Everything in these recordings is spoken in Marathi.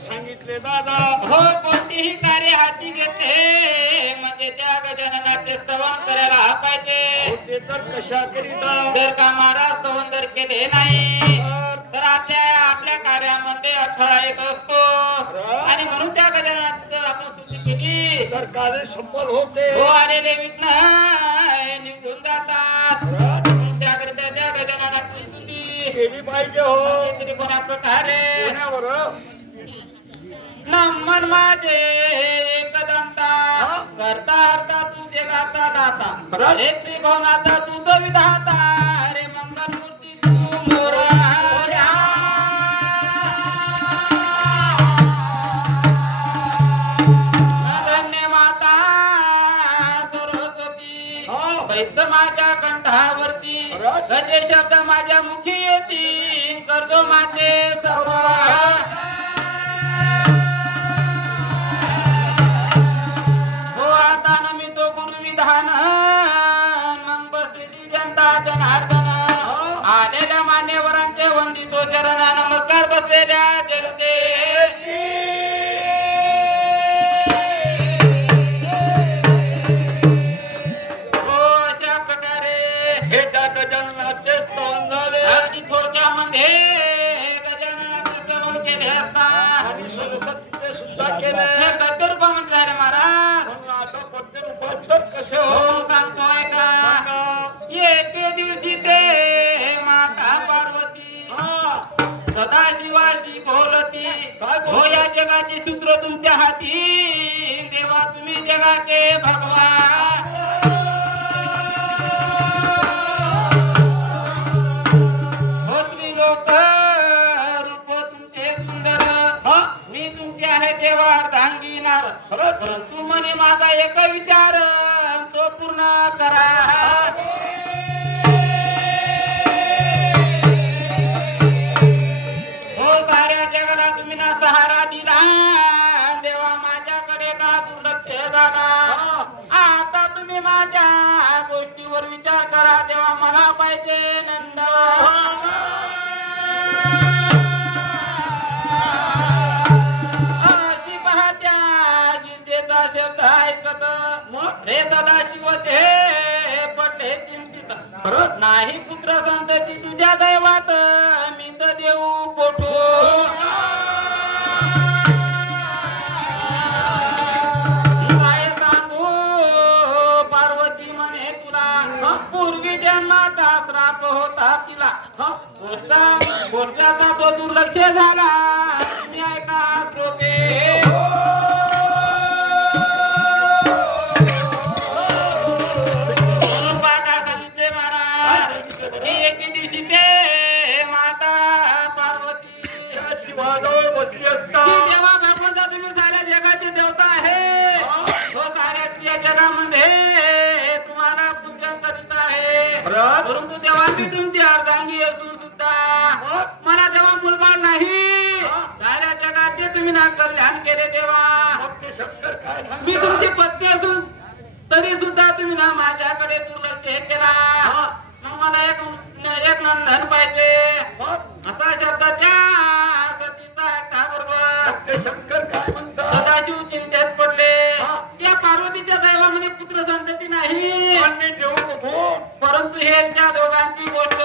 सांगितले दादा हो कोणतेही कार्य हाती घेते म्हणजे त्या गजाननाचे स्तवन करायला पाहिजे. ते तर कशा करीता जर का महाराज स्तवन जर केले नाही तर आपल्या कार्यामध्ये अडथळा येत असतो आणि म्हणून त्या गजाननाची जर आपण स्तुती केली तर कार्य सफल होते. हो आलेले विघ्न निघून जातात. त्याकरिता त्या गजाननाची स्तुती केली पाहिजे. हो तरी कोणा प्रकारे कोणावर नमन माझे एकदंता करता हरता तू जगाचा दाता रे त्रिभुवनाचा तुझ विधाता रे मंगल मूर्ती तू मोरया धन्य माता सरस्वती पैस माझ्या कंठावरती गजे शब्द माझ्या मुखी येतील करतो माझे सर्व आलेल्या मान्यवरांचे वंदितो चरण नमस्कार बसलेल्या जनते अशा प्रकारे हे त्या गजाननाचे स्तवन झाले. अगदी थोडक्यामध्ये गजाननाचे स्तवन केले असतात आणि सरस्वतीचे सुद्धा केले. हे गद्य रूपामध्ये झाले महाराज. आता पद्य रूपात तर कसे हो सांगतोय का एके दिवशी ते माता पार्वती सदाशिवाशी बोलती हो या जगाचे सूत्र तुमच्या हाती देवा तुम्ही जगाचे भगवान हो तुम्ही लोक रूप तुमचे सुंदर मी तुमचे आहे देवा अर्धांगी नार परंतु मने माझा एक विचार तो पूर्ण करा. सहारा दिला देवा माझ्याकडे का दुर्लक्ष झाला. आता तुम्ही माझ्या गोष्टीवर विचार करा देवा मला पाहिजे नंद. अशी पाहत्या जिजेचा शब्द ऐकत रे सदाशिव ते पडले चिंतित नाही पुत्र संतती तुझ्या दैवात मी तर देऊ कोठून. पूर्वी जन्माचा श्राप होता तिला गोष्टाचा तो दुर्लक्ष झाला. मी ऐका श्रोते सांगितले महाराज एके दिवशी ते माता पार्वती शिवाजवळ बसली असता देवा भगवंता तुम्ही साऱ्या जगाचे देवता आहे. तो साऱ्या स्त्रिया जगामध्ये परंतु तेव्हा मी तुमची अर्धांगी असून सुद्धा मला तेव्हा मुलबाळ नाही. साऱ्या जगाचे तुम्ही ना कल्याण केले देवा. मी तुमची पत्नी असून तरी सुद्धा तुम्ही ना माझ्याकडे दुर्लक्ष केला. मग मला एक नंदन पाहिजे असा शब्द त्या सतीचा ऐका बरोबर. शंकर काय म्हणतात. सदाशिव चिंतेत पडले. या पार्वतीच्या दैवामध्ये पुत्र संतती नाही देऊ कुठून. परंतु हे त्या दोघांची गोष्ट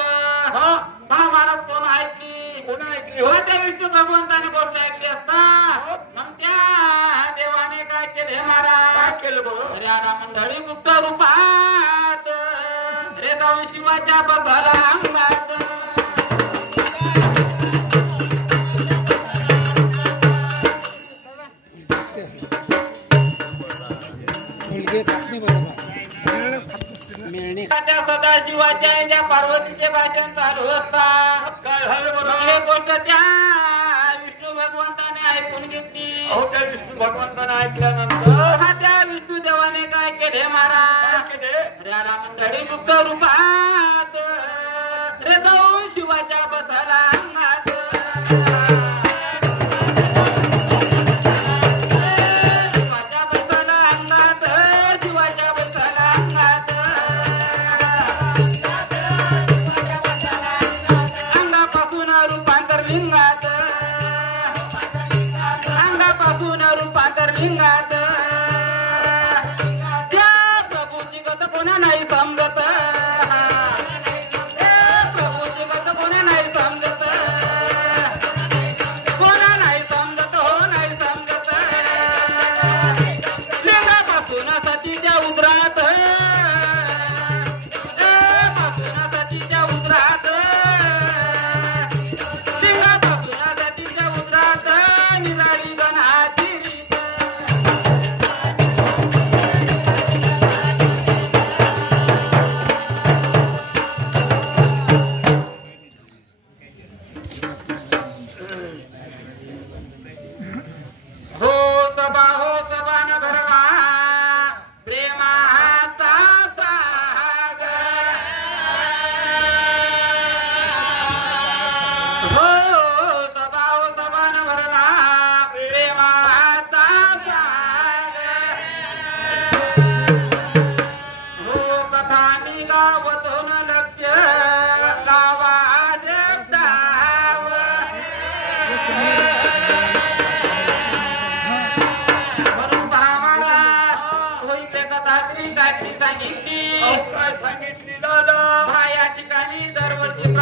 महाभारत कोण ऐकली हो त्या विष्णू भगवंताने गोष्ट ऐकली असता. मग त्या देवाने काय केले महाराज. काय केलं बघ. राणा मंडळी गुप्त रूपात रे जाऊन शिवाच्या बसाला अंगात सदाशिवाच्या ज्या पार्वतीचे भाषण चालू असतात. काय झालं बरं. हे गोष्ट त्या विष्णू भगवंताने ऐकून घेतली. अहो त्या विष्णू भगवंताने ऐकल्यानंतर त्या विष्णू देवाने काय केले महाराज. केले राणा मंडळी गुप्त रूपात रे जाऊ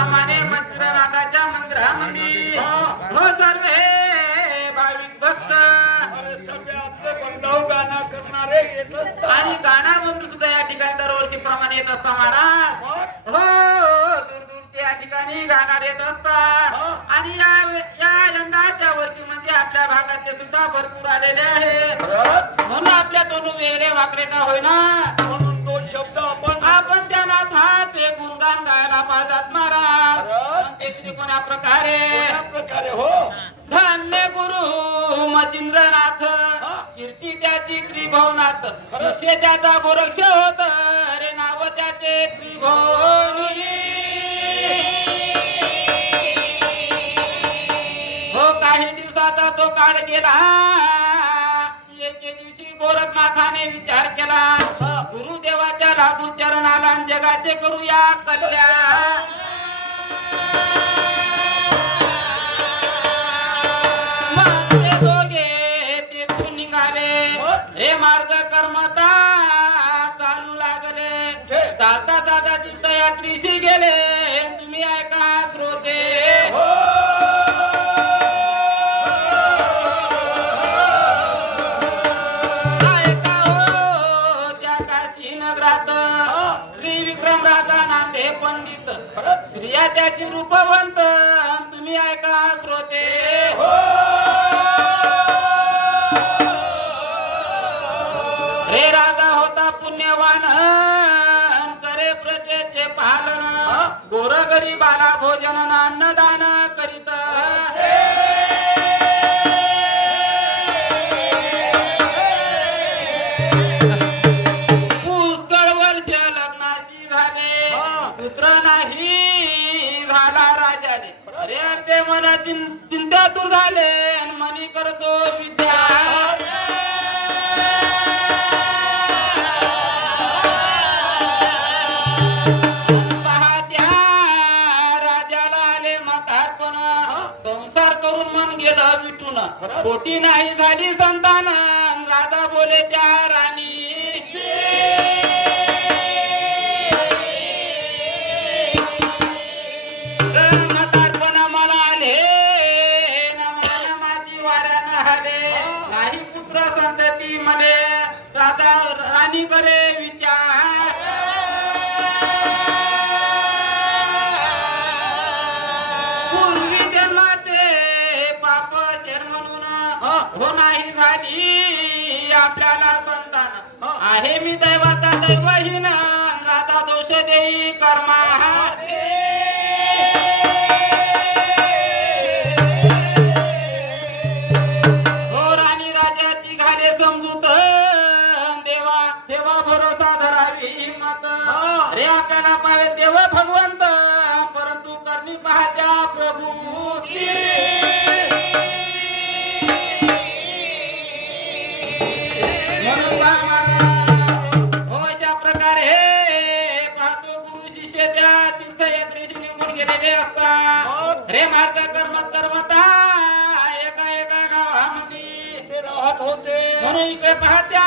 प्रमाणे मंत्रनाथाच्या मंदिरामध्ये हो सर्व हे भाविक भक्त अरे सगळे आपले बंधव गाणं करणारे येत असतात आणि गाणा बंधू सुद्धा या ठिकाणी दरवर्षी प्रमाणे येत असता महाराज. हो दूरदूरचे या ठिकाणी गाणार येत असतात आणि या यंदाच्या वर्षी म्हणजे आपल्या भागातले सुद्धा भरपूर आलेले आहे. म्हणून आपल्या तोंडून वेगळे वाकडे का होईना म्हणून दोन शब्द आपण त्या नाथाचे गुणगान गायला पाहतात महाराज. ते कोण्या प्रकारे हो धन्य गुरु मचिंद्रनाथ कीर्ती त्याची त्रिभुवनाथ शिष्य त्याचा गोरक्ष होत रे नाव त्याचे त्रिभुवनी. हो काही दिवसाचा तो काळ गेला एके दिवशी गोरखनाथाने विचार केला गुरुदेवाच्या लागू चरणाला जगाचे करूया कल्याण. हे मार्ग कर्मता चालू लागले चालता जाता तीर्थयात्रीशी गेले. तुम्ही ऐका श्रोते ऐका हो त्या काशी नगरात त्रिविक्रम राजा नांदे पंडित स्त्रिया त्याची रूपवंत. तुम्ही ऐका श्रोते हे राजा होता पुण्यवान करे प्रजेचे पालन गोर गरीबाला भोजन अन्नदान करीत. पुष्कळ वर्ष लग्नाशी झाले पुत्र नाही झाला राजाने. अरे ते मला चिंता दूर झाले मनी करतो विचार. संसार करून मन गेलं विटून पोटी नाही झाली संतान. राधा बोले त्या राणीशी म्हातारपणा मला आले माझी वाऱ्यानं आले नाही पुत्र संतती मले. राधा राणी करे विचार हो नाही झाली आपल्याला संतान आहे मी दैवाचा दैवहीन राधा दोष देई कर्मा. हो राणी राजाची घाले समजूत देवा देवा भरोसा धरावी हिंमत. रे आपल्याला पाहिजे देव भगवंत परंतु करणी पाहत्या प्रभूची. हो अशा प्रकारे पाहतो गुरु शिष्य त्या तीर्थयात्रेशी निघून गेलेले असतात. रे मार्ग कर्मता एका एका गावामध्ये ते राहत होते म्हणून इकडे पाहत्या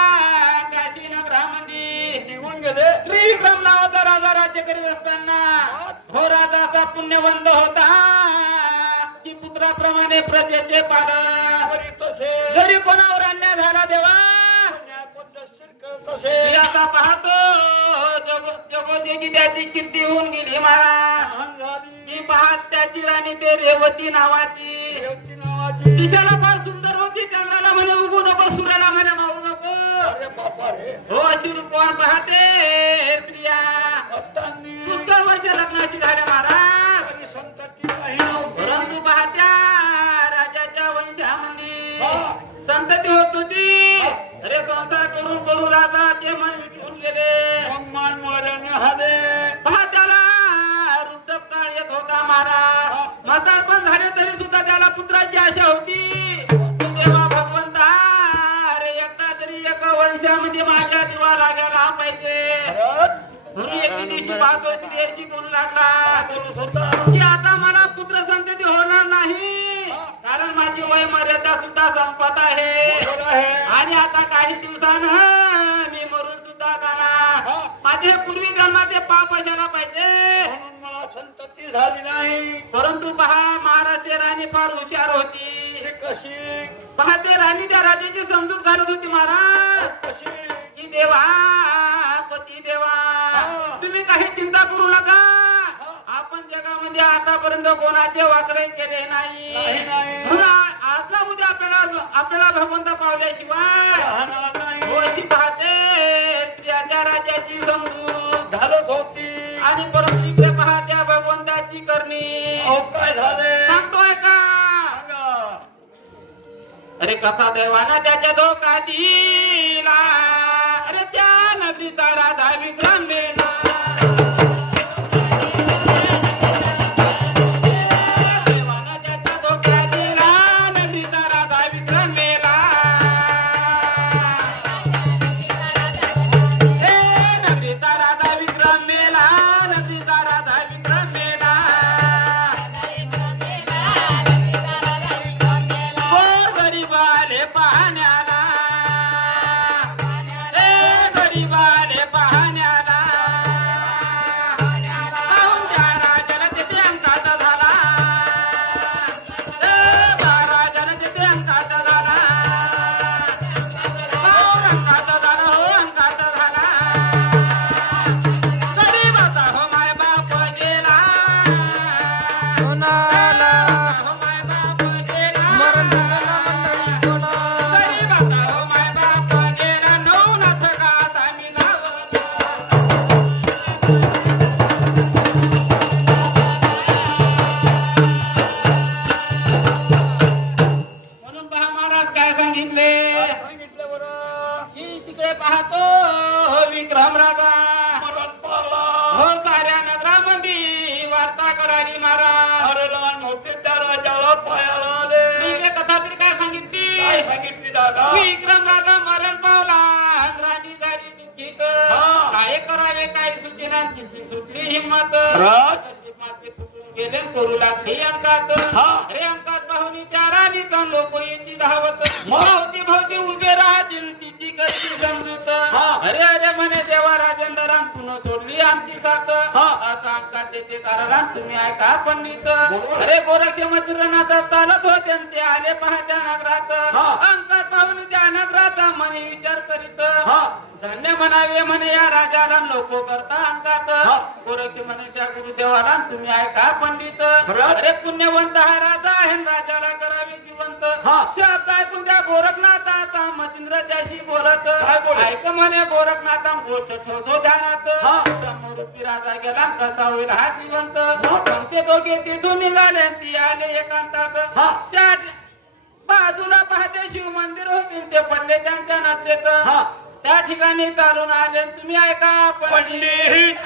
काशी नगरामध्ये निघून गेले. त्रिविक्रम नावाचा राजा राज्य करीत असताना हो राजा असा पुण्यवंत होता की पुत्राप्रमाणे प्रजेचे पालन जरी कोणावर अन्याय झाला देवा आता पाहतो जगोजगी त्याची कीर्ती होऊन गेली महाराज. मी पाहत त्याची राणी ते रेवती नावाची दिशाला फार सुंदर होती. चंद्राला म्हणे उगू नको सूर्याला म्हणे मारू नको. हो अशी रूपवान पाहते स्त्रिया पुष्कळ वर्ष लग्नाशी झाल्या महाराज. परंतु पाहत्या राजाच्या वंशामध्ये संतती होत होती. अरे संसार करून करू राजा ते मन विटून गेले. त्याला वृद्धकाळ येत होता महाराज. म्हातारपण झाले तरी सुद्धा त्याला पुत्राची आशा होती. देवा भगवंता अरे एकदा तरी एका वंशामध्ये माझ्या दिवा लागायला पाहिजे. म्हणून एके दिवशी पाहतो स्त्रियाशी बोलू लागला की आता मला पुत्र संतती होणार नाही कारण माझी वय मर्यादा सुद्धा संपत आहे आणि आता काही दिवसानं मी मरून सुद्धा जाणार. माझे पूर्वी जन्माचे पाप असायला पाहिजे. म्हणून मला संतती ती झाली नाही. परंतु पहा महाराजची राणी फार हुशार होती. ती कशी पहा ते राणी त्या राजाची समजूत घालत होती महाराज. कशी की देवा पती देवा तुम्ही काही चिंता करू नका. आपण जगामध्ये आतापर्यंत कोणाचे वाकडे केले नाही. म्हणून आज ना उद्या आपल्याला भगवंत पावल्याशिवाय हो अशी पाहते स्त्रियाच्या राजाची समजूत घालत होती. आणि परंतु इकडे पहा त्या भगवंताची करणी. काय झाले सांगतोय का? अरे कसा देवाना त्याच्या धोका दिला. अरे त्या नगरीचा राजा विक्रम मेला. देवाना त्याचा धोका दिला. नगरीचा राजा विक्रम मेला. हे नगरीचा राजा विक्रम मेला. नगरीचा राजा विक्रम मेला. गरीबाले पाहण्याला. रे गरीबाले पाहण्याला. त्या राजाला तिथे अंकात झाला. महाराजाला तिथे अंकात झाला. अंकात झाला हो अंकात झाला. गरीबाचा हो माय बाप गेला. हो माय बाप गेला. गरीबाचा हो माय बाप गेला. नवनाथ गात आम्ही गावलो. म्हणून पहा महाराज काय सांगितले. सांगितलं बरं. की तिकडे पाहतो विक्रम राजा मरण पावला. हो साऱ्या नगरामध्ये वार्ता कळाली महाराज. अरे लहान होते त्या राजाला पायाला आले. मी इकडे कथा तरी काय काय सांगितली. सांगितली दादा. विक्रम राजा मरण पावला. राणी झाली दुःखीत. हा. काय करावे काय सूचना तिची सुटली हिंमत. राज. नशिबाचे फुटून गेले करू लागली अंकात. हा. अरे अंकात पाहुणी त्या राणीचा लोक येती धावत. मग? भोवती भोवती उभे राहतील तिची कशी समजूत. हा. अरे अरे म्हणे देवा राजेंद्रान पुन्हा सोडली आमची साथ. हा. असं अंकात देते कारण तुम्ही ऐका पंडित. बरोबर. अरे गोरक्षमंदिरात चालत होते आणि ते आले पहा त्या नगरात. हा. अंकात पाहुणे त्या नगरात म्हणे विचार करीत. हा. धन्य म्हणावे म्हणे या राजाला लोक करता अंकात. हा. गोरक्ष म्हणे त्या गुरुदेवाला तुम्ही ऐका पंडित. खरंच? अरे पुण्यवंत हा राजा आहे आणि राजाला करावे जिवंत. हा. शब्द ऐकून त्या गोरखनाथ आता मचिंद्र त्याशी बोलत. काय बोलत? ऐक म्हणे गोरखनाथा गोष्ट ठेवतो ध्यानात. हा. समोरूपी राजा गेला कसा होईल हा जिवंत. हा. मग ते दोघे तिथून निघाले ती आले एकांतात. हा. त्या बाजूला पाहते शिव मंदिर होते ते पडले त्यांच्या नजरेत. हा. त्या ठिकाणी चालून आले तुम्ही ऐका पंडित.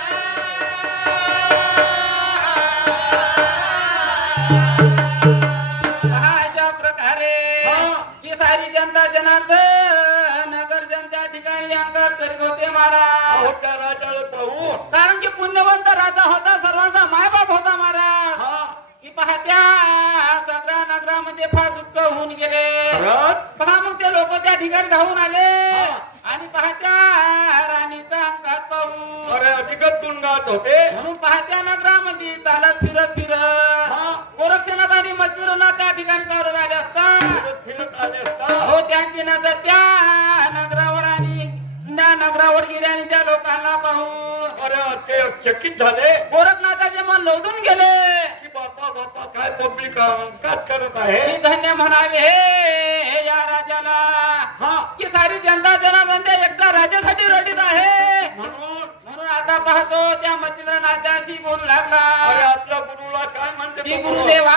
पहा अशा प्रकारे हा. ही सारी जनता जनार्दन नगर जनता ठिकाणी अंगात करीत होते महाराज. अहो, त्या राजाला पाहून. कारण की पुण्यवंत राजा होता सर्वांचा मायबाप होता महाराज. हा. की पहा त्या सगळ्या नगरामध्ये फार दुःख होऊन गेले. खरंच? पहा मग ते लोक त्या ठिकाणी धावून आले. हा. आणि पहा त्या राणीचा अंगात पाहून. अरे अधिकच गुणगात होते. म्हणून पहा त्या नगरामध्ये चालत फिरत हा. गोरक्षनाथ आणि मच्छिरोनाथ त्या ठिकाणी चालत आले असतात. फिरत फिरत आले असता. हो त्यांची नजर त्या नगरावर आणि त्या नगरावर गेली आणि त्या लोकांना पाहून अरे ते चकित झाले गोरखनाथाचे मन लोधून गेले. की बापा बापा काय पब्लिक कात करत आहे. मी धन्य म्हणावे हे या राजाला. हा. की सारी जनता जनार्दन त्या एकटा राजासाठी रडीत आहे. म्हणून आता पाहतो त्या मच्छिंद्रनाथाशी बोलू लागला. अरे आपल्या गुरुला काय म्हणते की तो गुरु? गुरुदेवा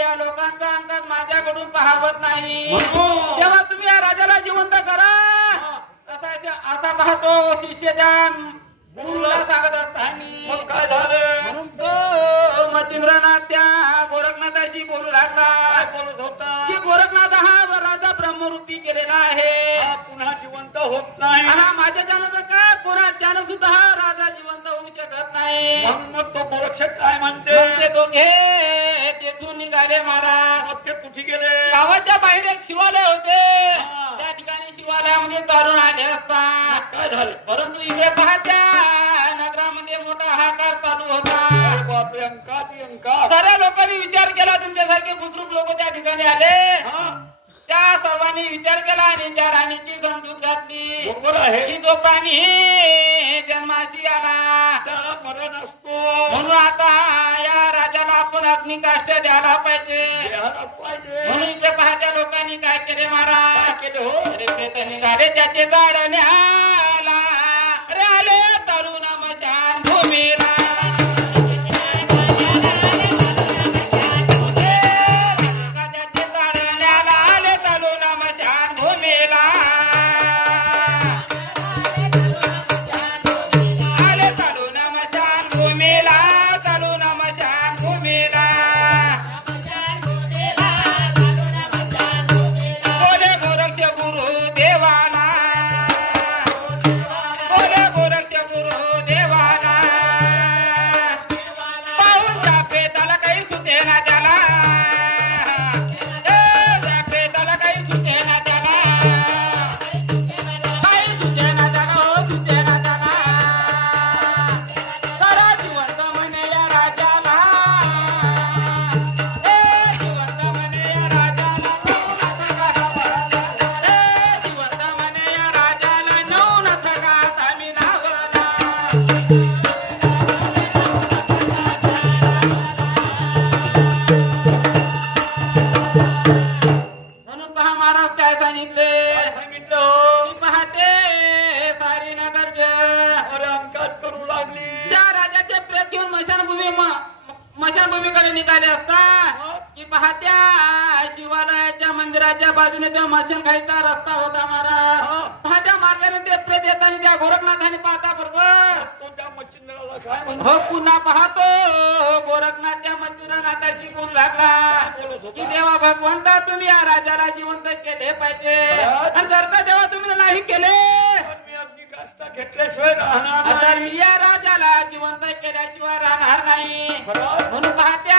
या लोकांचा अंदाज माझ्याकडून पाहावत नाही. म्हणून. तेव्हा तुम्ही या राजाला जिवंत करा. असा पाहतो शिष्य त्या गुरुला सांगत असताना. मग काय झाले? म्हणून तो मच्छिंद्रनाथ त्या गोरखनाथाशी बोलू लागला. काय बोलत होता? की गोरखनाथ हा राजा ब्रह्मरूपी केलेला आहे. हा पुन्हा जिवंत होत नाही. हा माझ्या जाण्याचं का कोणाच्यानं सुद्धा हा राजा जिवंत होऊ शकत नाही. म्हणून मग तो गोरक्षक काय म्हणते? मग ते दोघे तेथून निघाले महाराज. मग ते कुठे गेले? गावाच्या बाहेर एक शिवालय होते. हा. त्या ठिकाणी शिवालयामध्ये चालून आले असतात. मग काय झालं? परंतु इकडे पाहत्या नगरामध्ये मोठा हाकार चालू होता. बापरे अंका साऱ्या लोकांनी विचार केला तुमच्यासारखे बुजुर्ग लोक त्या ठिकाणी आले त्या सर्वांनी विचार केला आणि त्या राणीची समजूत घातली बरोबर आहे की जो प्राणी जन्माशी आला त्याला मरण असतो म्हणून आता या राजाला आपण अग्निकाष्ट द्यायला पाहिजे म्हणून इथे पाहत्या लोकांनी काय केले महाराज केले हो अरे प्रेत निघाले त्याचे जाळण्याला अरे आले तरुण मशान भूमीला मशानभूमीकडे निघाले असता की पाहत्या शिवालयाच्या मंदिराच्या बाजूने त्या मशान खायचा रस्ता होता महाराज पाहत्या मार्गाने ते प्रेत येताना त्या गोरखनाथाने पाहता बरोबर तो त्या मच्छिंद्राला काय म्हणतो हो पुन्हा पाहतो गोरखनाथच्या मच्छिंद्रनाथाशी बोलू लागला की देवा भगवंता तुम्ही या राजाला जिवंत केले पाहिजे आणि जर का देवा तुम्ही नाही केले घेतल्याशिवाय राहणार तर मी या राजाला जिवंत केल्याशिवाय राहणार नाही म्हणून पाहत्या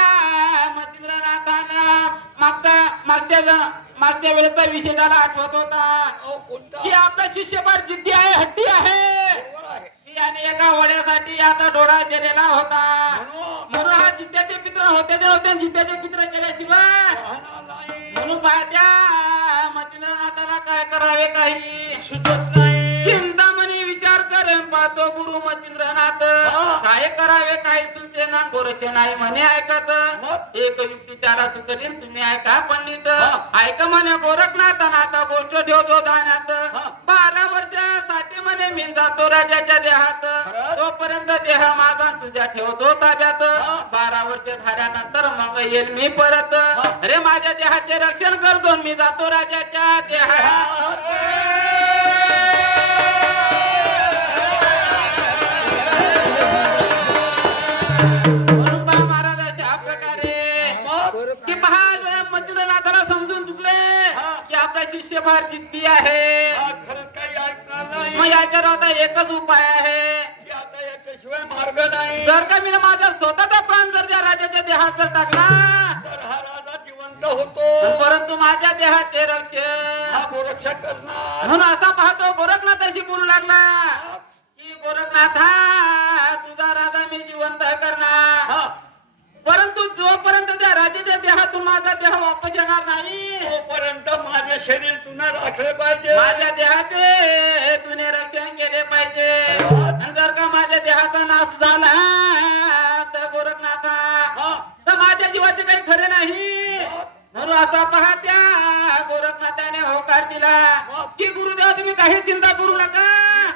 मच्छिंद्रनाथानं मागच्या वेळेचा विषय त्याला आठवत होता की आपला शिष्य फार जिद्दी आहे हट्टी आहे याने एका वड्यासाठी आता डोळा दिलेला होता म्हणून हा जिद्याचे पित्र होते जिद्याचे पित्र केल्याशिवाय म्हणून पाहत्या मच्छिंद्रनाथाला काय करावे काही सुचत नाही चिंतामणी विचार करून पाहतो गुरु मच्छिंद्रनाथ काय करावे काही सुचेना गोरक्ष नाही म्हणे ऐकत एक युक्ती त्याला सुचली तुम्ही ऐका पंडित ऐक म्हणे गोरखनाथानं आता गोष्ट ठेवतो दाण्यात 12 वर्षासाठी म्हणे मी जातो राजाच्या देहात तोपर्यंत देह माझा तुझ्या ठेवतो ताब्यात 12 वर्ष झाल्यानंतर मग येईल मी परत अरे माझ्या देहाचे रक्षण करतो मी जातो राजाच्या देहात मच्छिंद्रनाथाला समजून चुकले की आपला शिष्य फार जिद्दी आहे मग याच्यावर आता एकच उपाय आहे की आता याच्याशिवाय मार्ग नाही जर का मी माझा स्वतःचा प्राण जर त्या राजाच्या देहात जर टाकला तर हा राजा जिवंत होतो परंतु माझ्या देहाचे रक्षण हा गोरक्षा करणार म्हणून असा पाहतो गोरखनाथाशी बोलू लागला की गोरखनाथा तुझा राजा मी जिवंत करणार परंतु जोपर्यंत त्या राजाच्या देहातून माझा देह वापस येणार नाही तोपर्यंत माझे शरीर तुला राखले पाहिजे माझ्या देहाचे तुने रक्षण केले पाहिजे आणि जर का माझ्या देहाचा नाश झाला तर गोरखनाथा तर माझ्या जीवाचे काही खरे नाही म्हणून असा पाहत्या गोरखनाथाने होकार दिला की गुरुदेव तुम्ही काही चिंता करू नका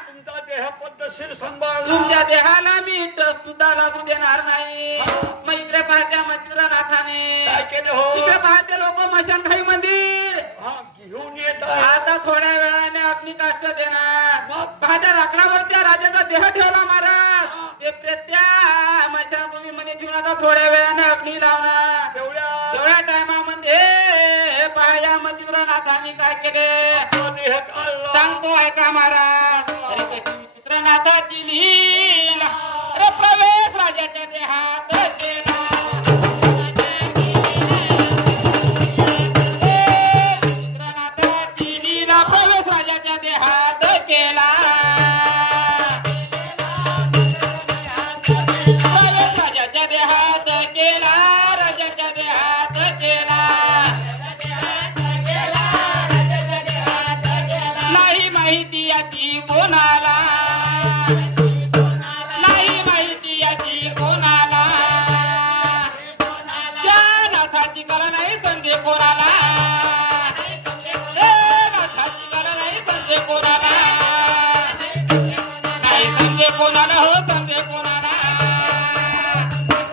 तुमचा देह पद्धतशीर सांभाळ तुमच्या देहाला मी सुद्धा लागू देणार नाही मग इकडे पाहत्या मच्छिंद्रनाथाने काय केले हो इकडे पाहते लोक मशानखाई मध्ये घेऊन येत आता थोड्या वेळाने अग्निकाष्ट देणार पाहत्या लाकडावर त्या राजाचा देह ठेवला महाराज ते प्रत्या मशानभूमी मध्ये ठेवून आता थोड्या वेळाने अग्नी लावणार तेवढ्या टायमामध्ये पहा या मच्छिंद्रनाथांनी काय केले सांगतो ऐका महाराज अरे कशी चित्रनाथाची लीला अरे प्रवेश राजाच्या देहात केला चित्रनाथाची लीला प्रवेश राजाच्या देहात केला प्रवेश राजाच्या देहात नाथाची कला नाही संजय कोणाला नाथाची कला नाही संजय कोणाला नाही संजय कोणाला हो संजय कोणाला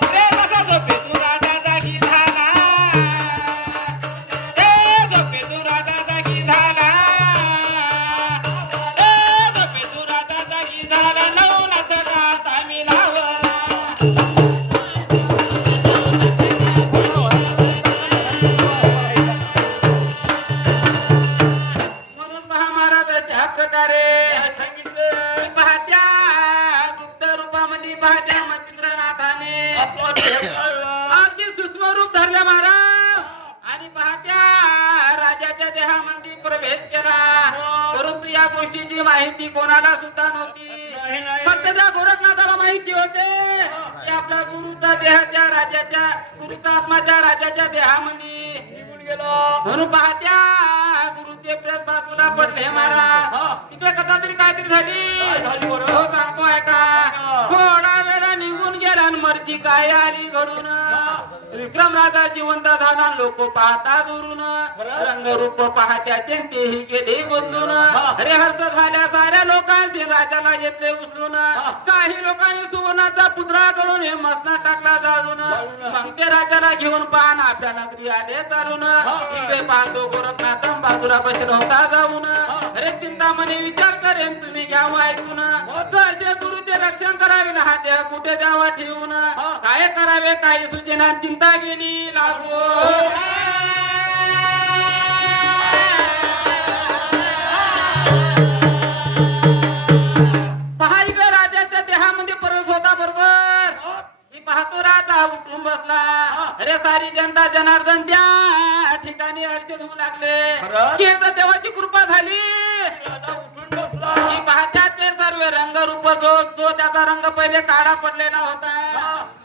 रे कसा झोपे तू राजा जागी झाला रे झोपे तू राजा जागी झाला रे झोपे तू राजा जागी झाला नवनाथ रात आम्ही लावला अगदी सूक्ष्म रूप धरले महाराज आणि पाहत्या राजाच्या देहामध्ये प्रवेश केला परंतु या गोष्टीची माहिती कोणाला सुद्धा नव्हती फक्त त्या गोरखनाथाला माहिती होते की आपल्या गुरुचा देह त्या राजाच्या गुरुचा आत्मा त्या राजाच्या देहामध्ये निघून गेला म्हणून पाहत्या गुरुचे प्रेत बाजूला पडले महाराज तिकडे कथा तरी काहीतरी झाली हो सांगतो ऐका थोडा वेळा निघून गेला आणि मर्जी काय आली घडून विक्रम राजा जिवंत झाला लोक पाहता दुरून रंगरूप पाहत्याचे तेही गेले बदलून अरे हर्ष झाल्या साऱ्या लोकांचे राजाला घेतले उचलून काही लोकांनी सुवर्णाचा पुतळा करून हे मसना टाकला जाळून मग ते राजाला घेऊन पाहणं आपल्या नगरी आले चालून इकडे पाहतो गोरखनाथ बाजूला बसला होता जाऊन अरे चिंतामणी विचार करेन तुम्ही घ्यावं ऐकून कसे गुरुचे रक्षण करावे ना हा देह कुठे द्यावा ठेवून काय करावे काही सूचना चिंता गेली लागू पहा इकडे राजाच्या देहामध्ये परत होता बरोबर ही पाहतो राजा उठून बसला अरे सारी जनता जनार्दन त्या ठिकाणी हर्षद होऊ लागले की एकदा देवाची कृपा झाली उठून बसला ही पाहत्याचे सर्व रंगरूप जो त्याचा रंग पहिले काळा पडलेला होता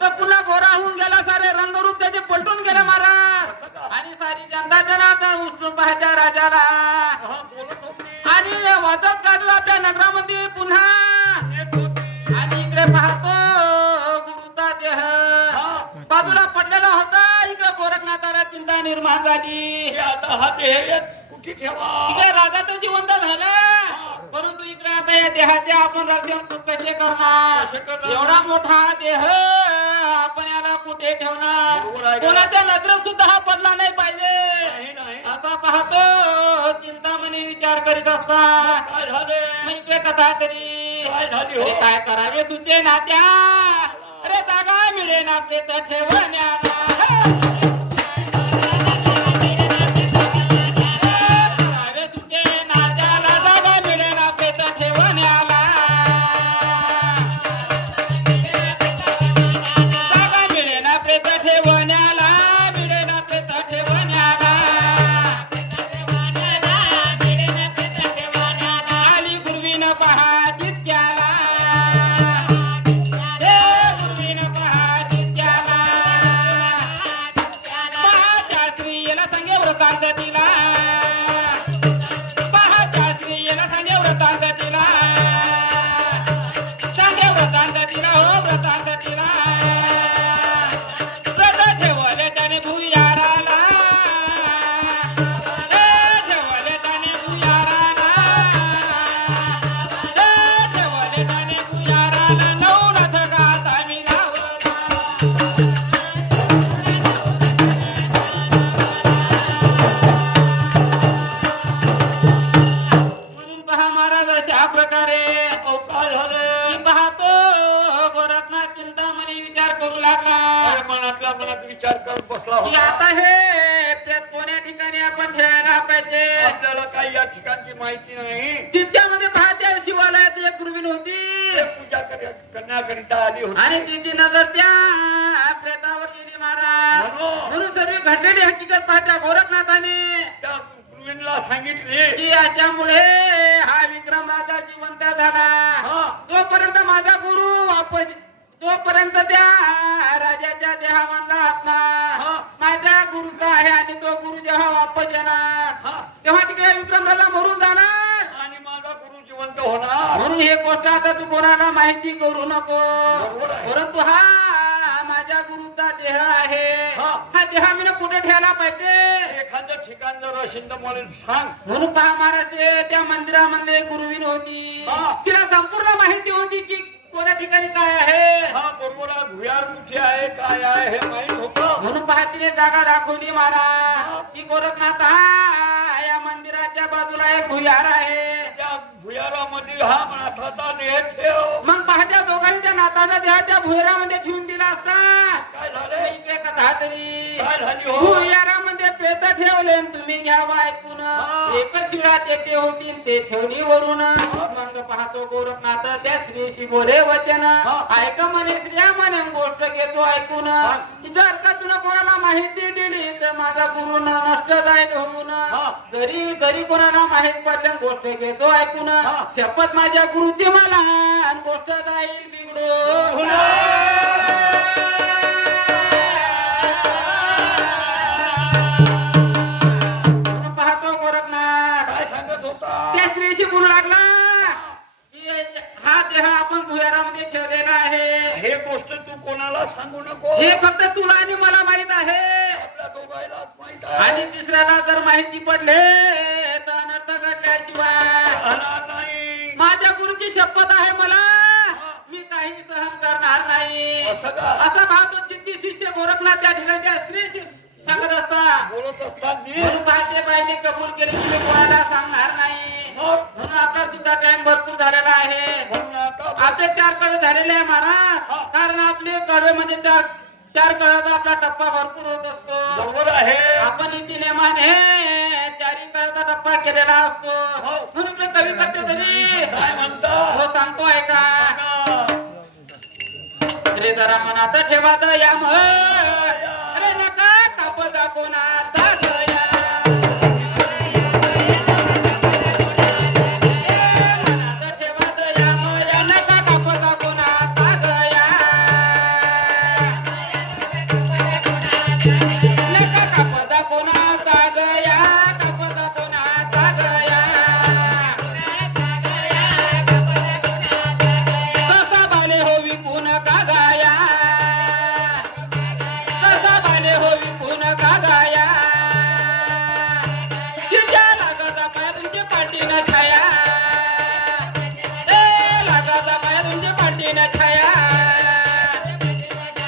तर पुन्हा गोरा होऊन गेला सारे रंगरूप त्याचे पलटून गेले महाराज आणि सारी जनता जनार्दन उचलून पाहत्या राजाला आणि वाजत गाजत आपल्या नगरामध्ये पुन्हा आणि इकडे पाहतो गुरुचा देह बाजूला पडलेला होता इकडे गोरखनाथाला चिंता निर्माण झाली आता हा देह कुठे ठेवा इकडे राजा तर जिवंत झाला परंतु इकडे आता या देहाचे आपण रक्षण कसे करणार एवढा मोठा देह आपण याला कुठे ठेवणार कोणाच्या नजरेत सुद्धा हा पडला नाही पाहिजे असा पाहतो चिंतामणी विचार करीत असता काय झाले म्हणजे कथा तरी काय करावे सुचे ना त्या अरे जागा मिळेल आपले तर ठेवण्याला विचार करत बसला की आता हे प्रेत कोण्या ठिकाणी आपण ठेवायला पाहिजे आपल्याला काही या ठिकाणची माहिती नाही तिच्यामध्ये पाहत्या शिवालयात एक गुरुविन होती पूजा करण्याकरिता आली होती आणि तिची नजर त्या प्रेतावर गेली महाराज म्हणून सर्व घडलेली हकीकत पाहत्या गोरखनाथाने त्या गुरुविनला सांगितले की अशामुळे हा विक्रम राजा जिवंत झाला तोपर्यंत माझा गुरु वापस तोपर्यंत त्या राजाच्या देहामधला आत्मा माझ्या गुरुचा आहे आणि तो गुरु जेव्हा वापस येणार तेव्हा तिकडे विक्रम राजा मरून जाणार आणि माझा गुरु जिवंत होणार म्हणून हे गोष्ट आता तू कोणाला माहिती करू नको परंतु हा माझ्या गुरुचा देह आहे हा देह मी कुठे कुठे ठेवायला पाहिजे? एखादं ठिकाण जर असेल तर मला सांग. म्हणून पहा महाराज, त्या मंदिरामध्ये गुरुवीण होती. तिला संपूर्ण माहिती होती की कोणत्या ठिकाणी काय आहे. हा बरोबर आहे. भुयार कुठे आहे, काय आहे हे माहित होतं. म्हणून पहा तिने जागा दाखवली महाराज की गोरखनाथ हा या मंदिराच्या बाजूला एक भुयार आहे. त्या भुयारामध्ये हा नाथाचा देह ठेव. मग पहा त्या दोघांनी त्या नाथाचा देह त्या भुयारामध्ये ठेवून दिला असता. काय झाले? इकडे कथा तरी काय झाली हो? भुयारामध्ये पेट ठेवले आणि तुम्ही घ्यावा ऐकून. एकच शिळा तेथे होती ते ठेवली वरून. मग पाहतो गोरखनाथ त्या स्त्रीशी बोले वचन. ऐक म्हणे स्त्रिया म्हणे गोष्ट घेतो ऐकून. जर का तुला कोणाला माहिती दिली तर माझा गुरु नष्ट जाईल होऊन. जरी जरी कोणाला माहित पडलं गोष्ट घेतो ऐकून. शपथ माझ्या गुरुची मला आणि गोष्ट जाईल बिघडून. पाहतो गोरखनाथ काय सांगत होता? त्या स्त्रीशी बोलू लागला की हा देह आपण भुयारामध्ये ठेवलेला आहे. हे गोष्ट तू कोणाला सांगू नको. हे फक्त तुला आणि मला माहित आहे. आपल्या दोघांनाच माहित आहे. आणि तिसऱ्याला जर माहिती पडले तर अनर्थ घडल्याशिवाय राहणार नाही. माझ्या गुरुची शपथ आहे मला, मी काही सहन करणार नाही. असं का? असा पाहतो जिद्दी शिष्य गोरखनाथ त्या ठिकाणी त्या स्त्रीशी सांगत असता. बोलत असताना म्हणून पाहते बाईने कबूल केले की मी कोणाला सांगणार नाही. म्हणून आपला सुद्धा टाइम भरपूर झालेला आहे. म्हणून आता आपले 4 कळे झालेले आहे महाराज. कारण आपले कळवेमध्ये 4 कळाचा आपला टप्पा भरपूर होत असतो. बरोबर आहे. आपण इथे नेमाने 4 कळाचा टप्पा केलेला असतो. म्हणून ते कवी करते तरी काय म्हणता? हो सांगतो ऐका. अरे जरा मनात ठेवा दयाम. अरे नका कापदा कोणाचा दया. मनात ठेवा दयाम. नका कापदा कोणाचा दया. नका कापदा कोणाचा दया. कापदा कोणाचा दया. कसा बाले हो विकून का गाया. कसा बाले हो विकून का गाया. तिच्या लागाचा पाय तुमच्या पाठीनं छाया. ए लागाचा पाय तुमच्या पाठीनं छाया.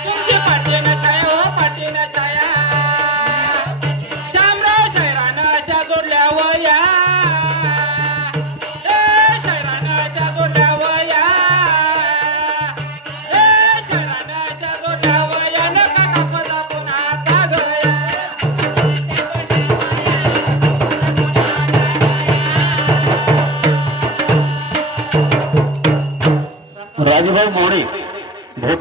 तुमच्या पाठीनं छाया हो पाठीनं छाया. शामराव शहरानं अशा जोडल्या वया. ए शहरानं अशा जोडल्या वया. ए शहरानं अशा जोडल्या वया. नका कापदा कोणाचा गया. राजूभाऊ मोरे भोटा